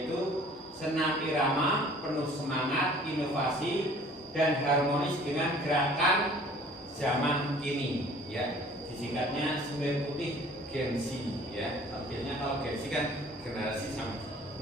yaitu senam irama penuh semangat, inovasi, dan harmonis dengan gerakan zaman kini, ya. Disingkatnya Semir Putih Gen Z, ya. Artinya kalau Gen Z kan generasi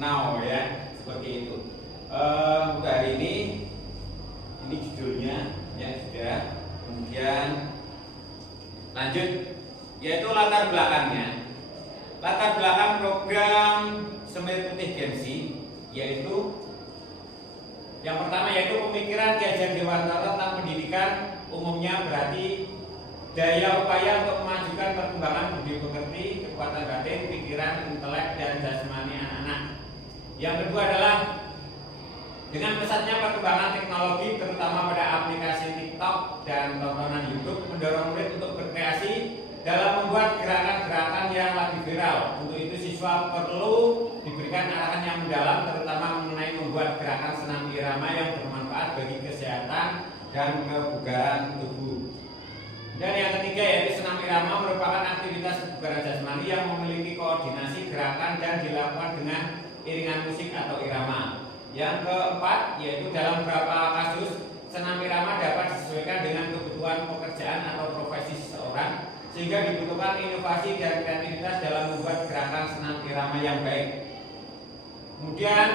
now, ya, seperti itu. Untuk hari ini judulnya, ya sudah. Kemudian lanjut, yaitu latar belakangnya. Latar belakang program Semir Putih Gen Z, yaitu yang pertama yaitu pemikiran Ki Hajar Dewantara tentang pendidikan umumnya berarti daya upaya untuk memajukan perkembangan budi pekerti, kekuatan batin, pikiran, intelek, dan jasmani anak-anak. Yang kedua adalah dengan pesatnya perkembangan teknologi terutama pada aplikasi TikTok dan tontonan YouTube mendorong murid untuk berkreasi dalam membuat gerakan-gerakan yang lagi viral. Untuk itu siswa perlu diberikan arahan yang mendalam terutama mengenai membuat gerakan senam irama yang bermanfaat bagi kesehatan dan kebugaran tubuh. Dan yang ketiga yaitu senam irama merupakan aktivitas kebugaran jasmani yang memiliki koordinasi gerakan dan dilakukan dengan iringan musik atau irama. Yang keempat yaitu dalam beberapa kasus senam irama dapat disesuaikan dengan kebutuhan pekerjaan atau profesi seseorang, sehingga dibutuhkan inovasi dan kreativitas dalam membuat gerakan senam irama yang baik. Kemudian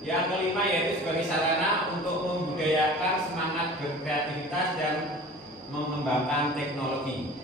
yang kelima yaitu sebagai sarana untuk membudayakan semangat berkreativitas dan mengembangkan teknologi.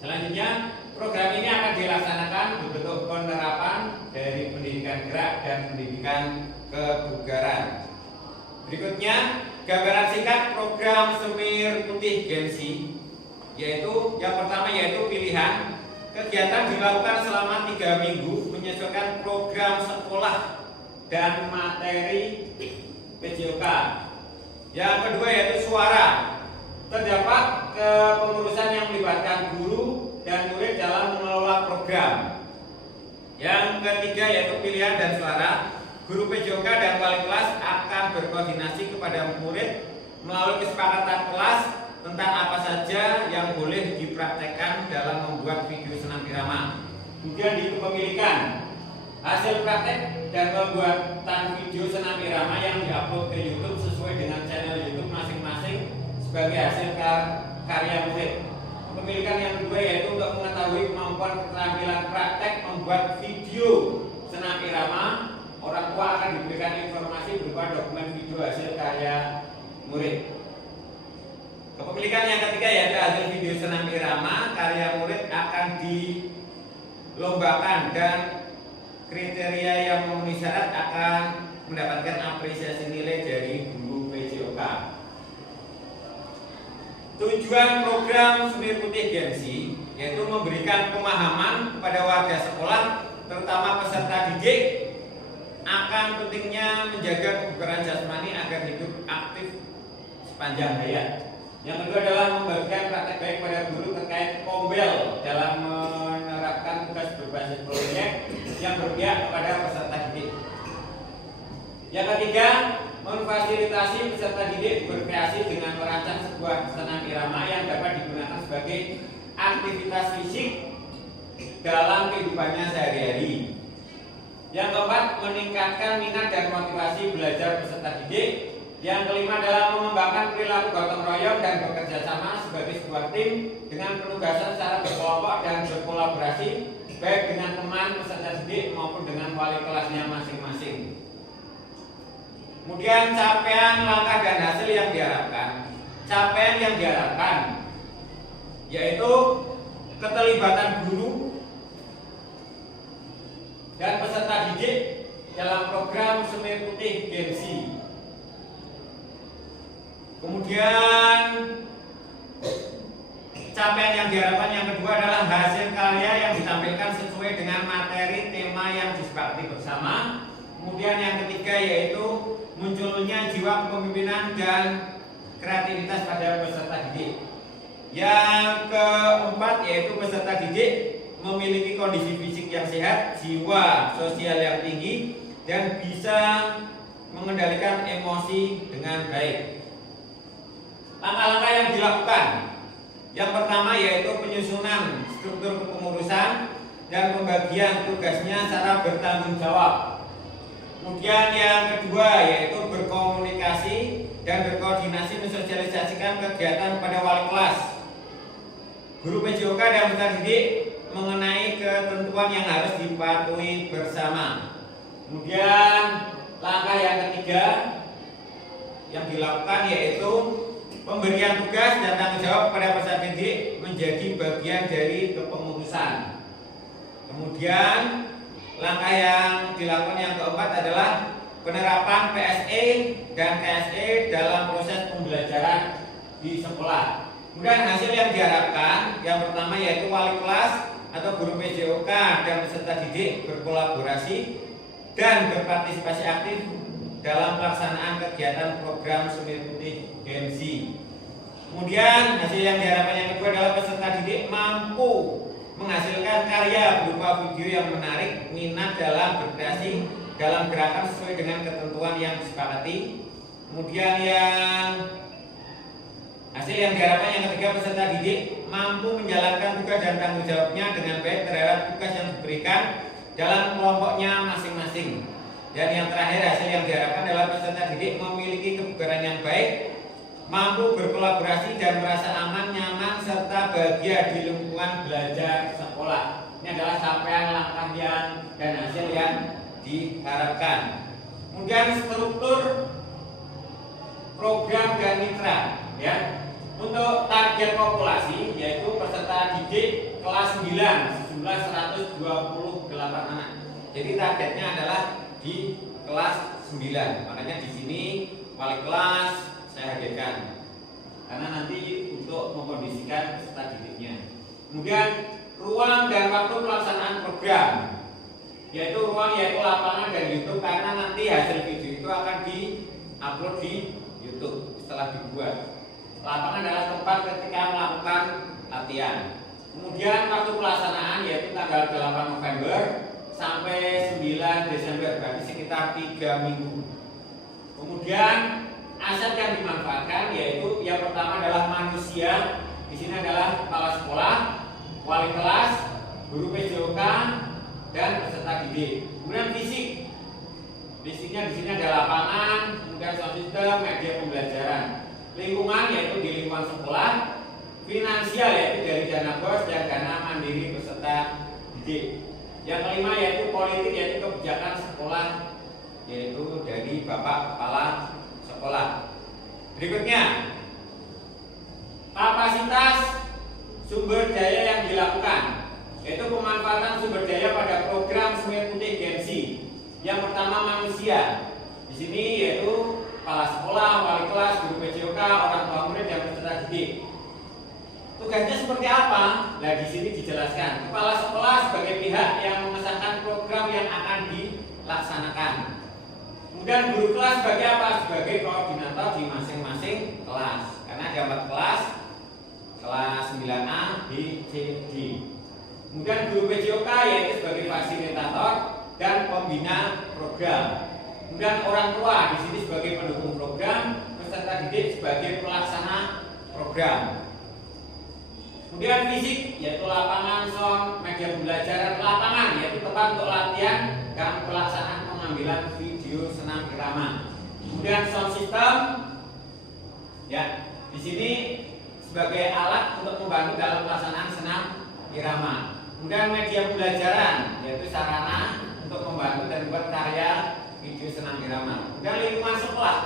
Selanjutnya, program ini akan dilaksanakan berbentuk penerapan dari pendidikan gerak dan pendidikan kebugaran. Berikutnya, gambaran singkat program Semir Putih Gen Z, yaitu yang pertama yaitu pilihan. Kegiatan dilakukan selama 3 minggu menyesuaikan program sekolah dan materi PJOK. Yang kedua yaitu suara. Terdapat kepengurusan yang melibatkan guru dan murid dalam mengelola program. Yang ketiga yaitu pilihan dan suara. Guru PJOK dan wali kelas akan berkoordinasi kepada murid melalui kesepakatan kelas tentang apa saja yang boleh dipraktekkan dalam membuat video senam irama. Kemudian di kepemilikan hasil praktek dan pembuatan video senam irama yang diupload ke YouTube sesuai dengan channel YouTube masing-masing sebagai hasil karya murid. Kepemilikan yang kedua yaitu untuk mengetahui kemampuan keterampilan praktek membuat video senam irama. Orang tua akan diberikan informasi berupa dokumen video hasil karya murid. Kepemilikan yang ketiga yaitu hasil video senam irama karya murid akan dilombakan dan kriteria yang memenuhi syarat akan mendapatkan apresiasi nilai dari guru PJOK. Tujuan program Semir Putih Gen Z yaitu memberikan pemahaman kepada warga sekolah terutama peserta didik akan pentingnya menjaga kebugaran jasmani agar hidup aktif sepanjang hayat. Yang kedua adalah membagikan praktek baik pada guru terkait kombel dalam menerapkan tugas berbasis proyek yang berpihak kepada peserta didik. Yang ketiga, memfasilitasi peserta didik berkreasi dengan merancang sebuah senam irama yang dapat digunakan sebagai aktivitas fisik dalam kehidupannya sehari-hari. Yang keempat, meningkatkan minat dan motivasi belajar peserta didik. Yang kelima adalah mengembangkan perilaku gotong royong dan bekerja sama sebagai sebuah tim dengan penugasan secara berkelompok dan berkolaborasi baik dengan teman peserta didik maupun dengan wali kelasnya masing-masing. Kemudian capaian langkah dan hasil yang diharapkan. Capaian yang diharapkan yaitu keterlibatan guru dan peserta didik dalam program Semir Putih Gen Z. Kemudian capaian yang diharapkan yang kedua adalah hasil karya yang ditampilkan sesuai dengan materi tema yang disepakati bersama. Kemudian yang ketiga yaitu munculnya jiwa kepemimpinan dan kreativitas pada peserta didik. Yang keempat yaitu peserta didik memiliki kondisi fisik yang sehat, jiwa sosial yang tinggi, dan bisa mengendalikan emosi dengan baik. Langkah-langkah yang dilakukan, yang pertama yaitu penyusunan struktur kepengurusan dan pembagian tugasnya secara bertanggung jawab. Kemudian yang kedua yaitu berkomunikasi dan berkoordinasi mensosialisasikan kegiatan pada wali kelas, guru PJOK dan peserta didik mengenai ketentuan yang harus dipatuhi bersama. Kemudian langkah yang ketiga yang dilakukan yaitu pemberian tugas dan tanggung jawab kepada peserta didik menjadi bagian dari kepengurusan. Kemudian langkah yang dilakukan yang keempat adalah penerapan PSE dan KSE dalam proses pembelajaran di sekolah. Kemudian hasil yang diharapkan yang pertama yaitu wali kelas atau guru PJOK dan peserta didik berkolaborasi dan berpartisipasi aktif dalam pelaksanaan kegiatan program Semir Putih GMC. Kemudian hasil yang diharapkan yang kedua adalah peserta didik mampu menghasilkan karya berupa video yang menarik minat dalam berkreasi dalam gerakan sesuai dengan ketentuan yang disepakati. Kemudian hasil yang diharapkan yang ketiga peserta didik mampu menjalankan tugas dan tanggung jawabnya dengan baik terhadap tugas yang diberikan dalam kelompoknya masing-masing. Dan yang terakhir hasil yang diharapkan adalah peserta didik memiliki kebugaran yang baik, mampu berkolaborasi dan merasa aman, nyaman, serta bahagia di lingkungan belajar sekolah. Ini adalah capaian langkah dan hasil yang diharapkan. Kemudian struktur program dan mitra, ya. Untuk target populasi yaitu peserta didik kelas 9 sejumlah 128 anak. Jadi targetnya adalah di kelas 9. Makanya di sini wali kelas saya hadirkan karena nanti untuk mengkondisikan peserta didiknya. Kemudian ruang dan waktu pelaksanaan program yaitu lapangan dan YouTube, karena nanti hasil video itu akan di-upload di YouTube setelah dibuat. Lapangan adalah tempat ketika melakukan latihan. Kemudian waktu pelaksanaan yaitu tanggal 8 November sampai 9 Desember, berarti sekitar 3 minggu. Kemudian aset yang dimanfaatkan yaitu yang pertama adalah manusia. Di sini adalah kepala sekolah, wali kelas, guru PJOK, dan peserta didik. Kemudian fisik. Fisiknya di sini ada lapangan, kemudian sound system, media pembelajaran. Lingkungan yaitu di lingkungan sekolah. Finansial yaitu dari dana BOS dan dana mandiri peserta didik. Yang kelima yaitu politik, yaitu kebijakan sekolah, yaitu dari Bapak Kepala Sekolah. Berikutnya, kapasitas sumber daya yang dilakukan, yaitu pemanfaatan sumber daya pada program Semir Putih GMC. Yang pertama manusia. Di sini yaitu kepala sekolah, wali kelas, guru PJOK, orang tua murid, dan peserta didik. Tugasnya seperti apa? Nah, di sini dijelaskan. Kepala sekolah sebagai pihak yang mengesahkan program yang akan dilaksanakan. Kemudian guru kelas sebagai apa? Sebagai koordinator di masing-masing kelas. Karena ada 4 kelas, kelas 9A, B, C, D. Kemudian guru PJOK yaitu sebagai fasilitator dan pembina program. Kemudian orang tua di sini sebagai pendukung program, peserta didik sebagai pelaksana program. Kemudian fisik yaitu lapangan, sound, media pembelajaran, lapangan yaitu tempat untuk latihan dan pelaksanaan pengambilan video senam irama. Kemudian sound system ya di sini sebagai alat untuk membantu dalam pelaksanaan senam irama. Kemudian media pembelajaran yaitu sarana untuk membantu dan membuat karya video senam irama. Kemudian lingkungan sekolah.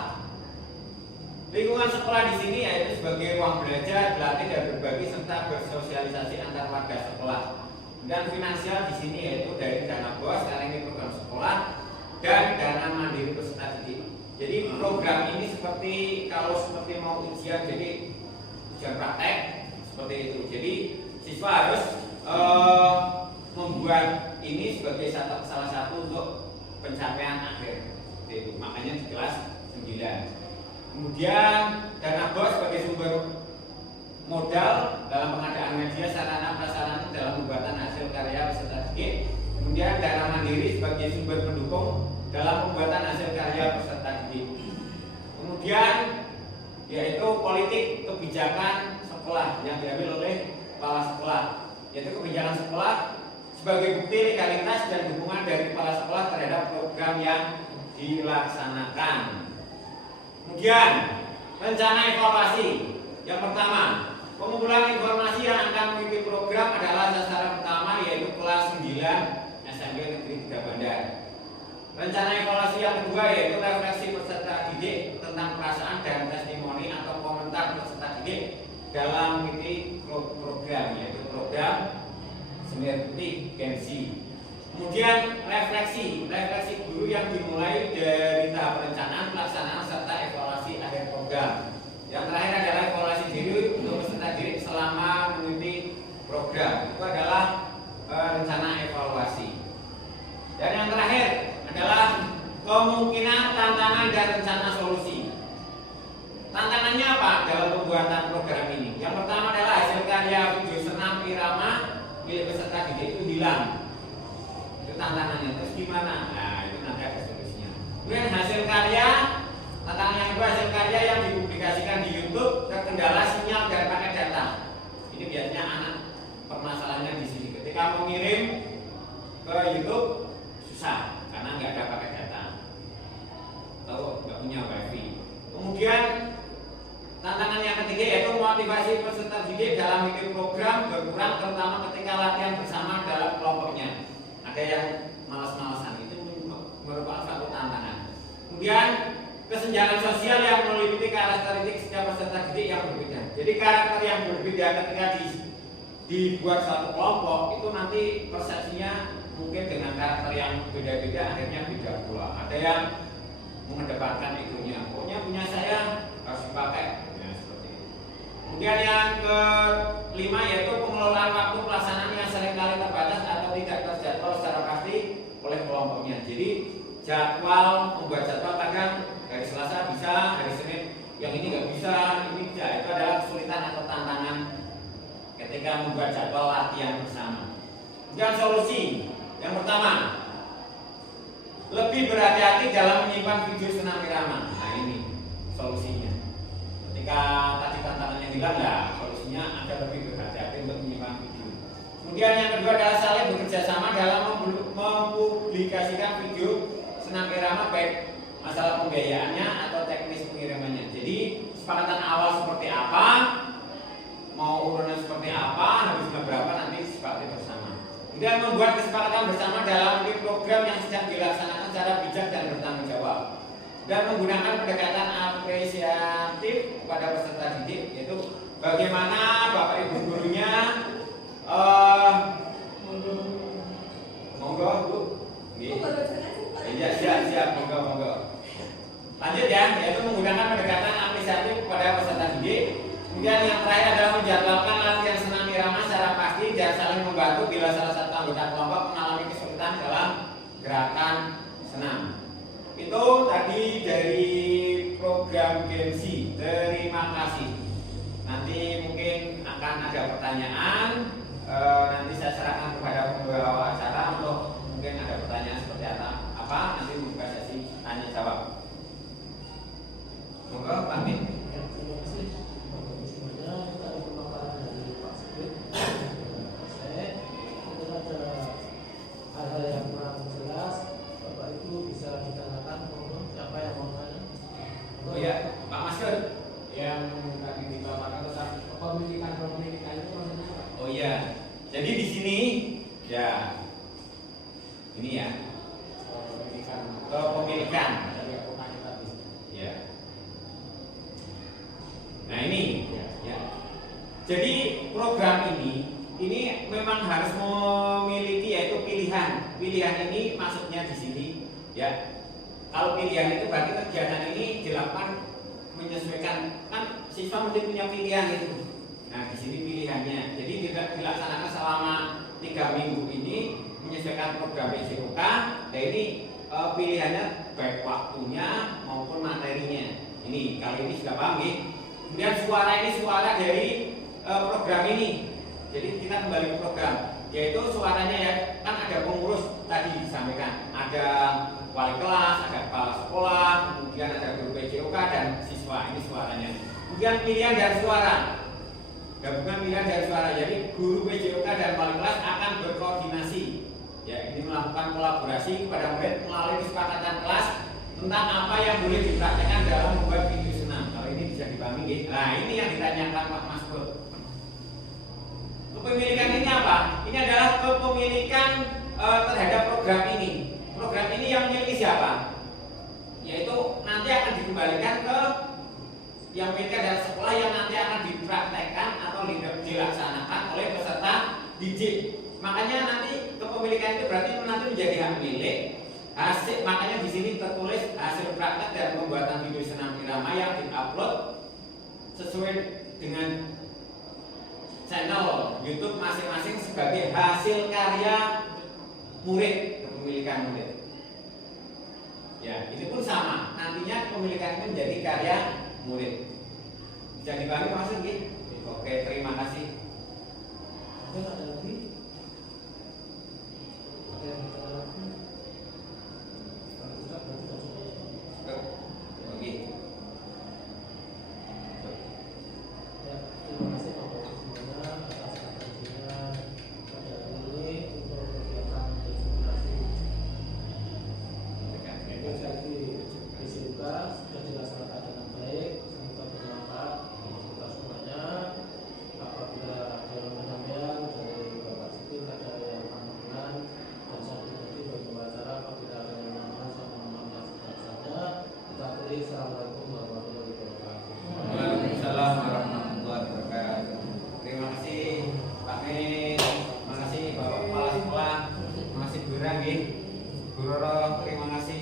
Lingkungan sekolah di sini yaitu sebagai ruang belajar, berlatih dan berbagi serta bersosialisasi antar warga sekolah. Dan finansial di sini yaitu dari dana BOS karena ini program sekolah dan dana mandiri peserta didik. Jadi program ini seperti mau ujian, jadi ujian praktek seperti itu. Jadi siswa harus membuat ini sebagai salah satu untuk pencapaian akhir. Itu makanya di kelas 9. Kemudian dana BOS sebagai sumber modal dalam pengadaan media, sarana prasarana dalam pembuatan hasil karya peserta didik. Kemudian dana mandiri sebagai sumber pendukung dalam pembuatan hasil karya peserta didik. Kemudian yaitu politik kebijakan sekolah yang diambil oleh kepala sekolah, yaitu kebijakan sekolah sebagai bukti legalitas dan dukungan dari kepala sekolah terhadap program yang dilaksanakan. Kemudian rencana evaluasi. Yang pertama, pengumpulan informasi yang akan mengikuti program adalah sasaran pertama, yaitu kelas 9 SMP Negeri 3 Bandar. Rencana evaluasi yang kedua yaitu refleksi peserta didik tentang perasaan dan testimoni atau komentar peserta didik dalam mengikuti program, yaitu program Semir Putih Gensi. Kemudian refleksi guru yang dimulai dari tahap perencanaan, pelaksanaan serta evaluasi akhir program. Yang terakhir adalah evaluasi diri untuk peserta didik selama mengikuti program. Itu adalah rencana evaluasi. Dan yang terakhir adalah kemungkinan, tantangan, dan rencana solusi. Tantangannya apa dalam pembuatan program ini? Yang pertama adalah hasil karya video senam irama milik peserta didik itu hilang. Itu tantangannya. Terus gimana? Nah, itu nanti ada solusinya. Kemudian hasil karya, tantangan yang kedua, hasil karya yang dipublikasikan di YouTube terkendala sinyal dan paket data. Ini biasanya anak permasalahannya di sini. Ketika mau ngirim ke YouTube susah karena nggak ada paket data atau nggak punya wifi. Kemudian tantangan yang ketiga yaitu motivasi peserta didik dalam mengikuti program berkurang, terutama ketika latihan bersama dalam kelompoknya. Ada yang malas-malasan, itu merupakan satu tantangan. Kemudian kesenjangan sosial yang meliputi karakteristik setiap peserta didik yang berbeda. Jadi karakter yang berbeda ketika dibuat satu kelompok itu nanti persepsinya mungkin dengan karakter yang beda-beda akhirnya beda pula. Ada yang mengedepankan egonya, pokoknya punya saya harus dipakai, ya, seperti itu. Kemudian yang kelima yaitu pengelolaan waktu pelaksanaan yang seringkali terbatas atau tidak terjadwal secara pasti oleh kelompoknya. Jadi jadwal, membuat jadwal kadang hari Selasa bisa, hari Senin yang ini nggak bisa, ini bisa. Itu adalah kesulitan atau tantangan ketika membuat jadwal latihan bersama. Kemudian solusi. Yang pertama, lebih berhati-hati dalam menyimpan video senam irama. Nah, ini solusinya. Ketika tadi tantangannya hilang, ya solusinya ada lebih berhati-hati untuk menyimpan video. Kemudian yang kedua adalah saling bekerja sama dalam mempublikasikan video senam irama, baik masalah pembiayaannya atau teknis pengirimannya. Jadi kesepakatan awal seperti apa, mau urunan seperti apa, habis berapa nanti disepakati bersama. Kemudian membuat kesepakatan bersama dalam program yang sedang dilaksanakan secara bijak dan bertanggung jawab. Dan menggunakan pendekatan apresiatif kepada peserta didik, yaitu bagaimana Bapak Ibu gurunya monggo Bu. Iya, siap, monggo. Lanjut ya, yaitu menggunakan pendekatan apresiatif kepada peserta didik. Kemudian yang terakhir adalah menjadwalkan latihan senam irama secara pasti dan saling membantu bila salah satu anggota kelompok mengalami kesulitan dalam gerakan senam. Itu tadi dari program Gensi. Terima kasih. Nanti mungkin akan ada pertanyaan. Nanti saya serahkan kepada pembawa acara untuk mungkin ada pertanyaan seperti apa. Nanti buka sesi tanya jawab. Monggo pamit. Hal-hal yang kurang jelas, Bapak Ibu bisa ditanyakan. Siapa yang mau tanya? Oh ya, Pak Masyur yang tadi dibawakan tentang kepemilikan itu maksudnya apa? Oh iya, jadi di sini ya ini ya kepemilikan. Ya. Nah ini ya. Jadi program ini memang harus memiliki yaitu pilihan. Pilihan ini maksudnya di sini ya. Kalau pilihan itu berarti kegiatan ini dilakukan menyesuaikan, kan siswa mesti punya pilihan itu. Nah di sini pilihannya. Jadi tidak dilaksanakan selama 3 minggu ini menyesuaikan program PJOK. Nah ini pilihannya baik waktunya maupun materinya. Ini kali ini sudah paham ya. Kemudian suara ini suara dari program ini. Jadi kita kembali ke program, yaitu suaranya ya kan ada pengurus tadi disampaikan, ada wali kelas, ada kepala sekolah, kemudian ada guru PJOK dan siswa. Ini suaranya. Kemudian pilihan dari suara, gabungan pilihan dari suara. Jadi guru PJOK dan wali kelas akan berkoordinasi. Ya ini melakukan kolaborasi kepada murid melalui kesepakatan kelas tentang apa yang boleh dipraktekkan dalam membuat video senam. Kalau ini bisa dipahami, nggih. Nah, ini yang ditanyakan Pak Mas Pur. Kepemilikan ini apa? Ini adalah kepemilikan terhadap program ini. Program ini yang memiliki siapa? Yaitu nanti akan dikembalikan ke yang memiliki adalah sekolah yang nanti akan dipraktekkan atau dilaksanakan oleh peserta didik. Makanya nanti kepemilikan itu berarti nanti menjadi hak milik. Hasil, makanya di sini tertulis hasil praktek dan pembuatan video senam irama yang diupload sesuai dengan channel YouTube masing-masing sebagai hasil karya murid, kepemilikan murid. Ya, ini pun sama. Nantinya kepemilikan itu menjadi karya murid. Bisa dipahami maksud nggih? Oke, terima kasih. Ada lagi? Ada yang bertanya lagi? Kalau tidak berarti langsung. Oke. Ya, terima kasih Bapak Ibu semuanya atas atensinya pada hari ini untuk kegiatan inspirasi. Itu jadi SMK sudah dilaksanakan dengan baik, semoga bermanfaat untuk kita semuanya. Apabila ada yang penyampaian dari Bapak Sipil, ada yang tambahan dan saya pribadi bagi pembicara, apabila ada yang tambahan sama mohon maaf sebesar-besarnya. Kita akhiri. Assalamualaikum warahmatullahi wabarakatuh. Waalaikumsalam warahmatullahi wabarakatuh. Terima kasih Pak Min, terima kasih Bapak Kepala Sekolah, terima kasih Bu Ranggi, Bu Roro, terima kasih